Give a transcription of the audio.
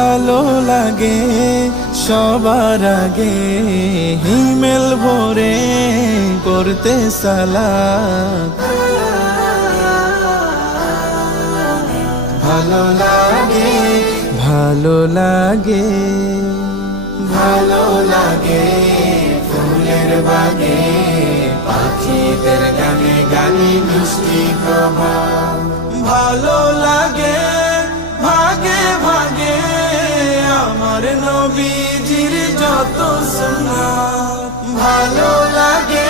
ভালো লাগে সবার আগে হিমেল ভরে করতে সালাত। ভালো লাগে ভালো লাগে ভালো লাগে ফুলের বাগে পাখিদের গানে গানে মিষ্টি প্রভাত। ভালো লাগে ভাগে ভাগে আমার নবীজির যত সুন্নাত। ভালো লাগে